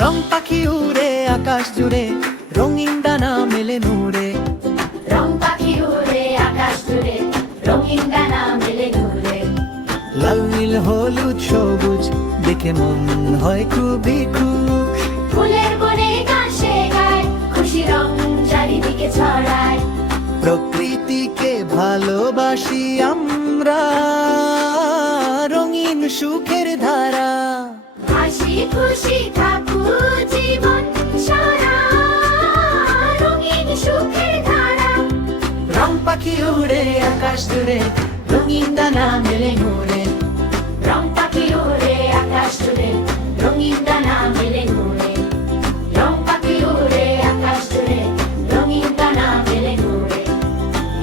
রং পাখি উড়ে আকাশ জুড়ে, রঙিন ডানা মেলে নূরে। রং পাখি উড়ে আকাশ জুড়ে, রঙিন ডানা মেলে নূরে। লাল নীল হলুদ সবুজ দেখে মন হয় খুবই খুশ। ফুলের বনে গান সে গায়, খুশি রং চারিদিকে ছড়ায়। প্রকৃতিকে ভালোবাসি আমরা, রঙিন সুখের ধারা। হাসি খুশি থাকুক জীবন সারা, রঙিন সুখের ধারা। রং পাখি উড়ে আকাশ জুড়ে, রঙিন ডানা মেলে নূরে। রং পাখি উড়ে আকাশ জুড়ে, রঙিন ডানা মেলে নূরে। রং পাখি উড়ে আকাশ জুড়ে, রঙিন ডানা মেলে নূরে।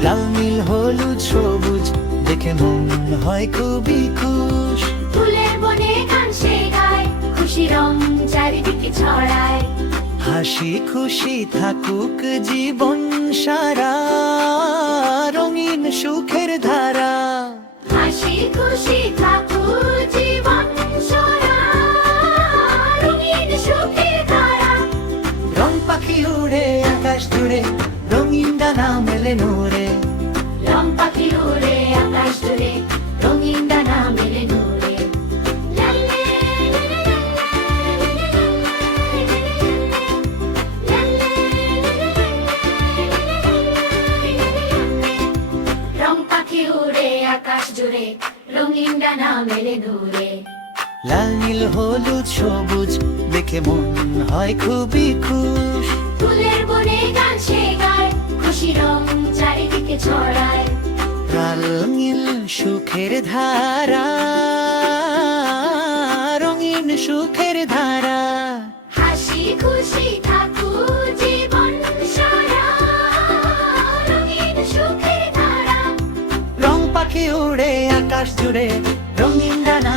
লাল নীল হলুদ সবুজ দেখে মন হয় খুবই খুশ। ফুলের বনে গান সে গায়, খুশি রং চারিদিকে ছড়ায়। হাসি খুশি থাকুক জীবন সারা, রঙিন সুখের ধারা। হাসি খুশি থাকুক জীবন সারা, রঙিন সুখের ধারা। রং পাখি উড়ে আকাশ জুড়ে, রঙিন ডানা মেলে নূরে। রং পাখি উড়ে আকাশ জুড়ে, রঙিন ডানা মেলে নূরে। রং পাখি উড়ে আকাশ জুড়ে, রঙিন ডানা মেলে নূরে। লাল নীল হলুদ সবুজ দেখে মন হয় খুবই খুশ। ফুলের বনে গান সে গায়, খুশি রং চারিদিকে ছড়ায়। লাল নীল সুখের ধারা, রঙিন সুখের ধারা। হাসি খুশি থাকুক জীবন সারা, রঙিন সুখের ধারা। রং পাখি উড়ে আকাশ জুড়ে, রঙিন ডানা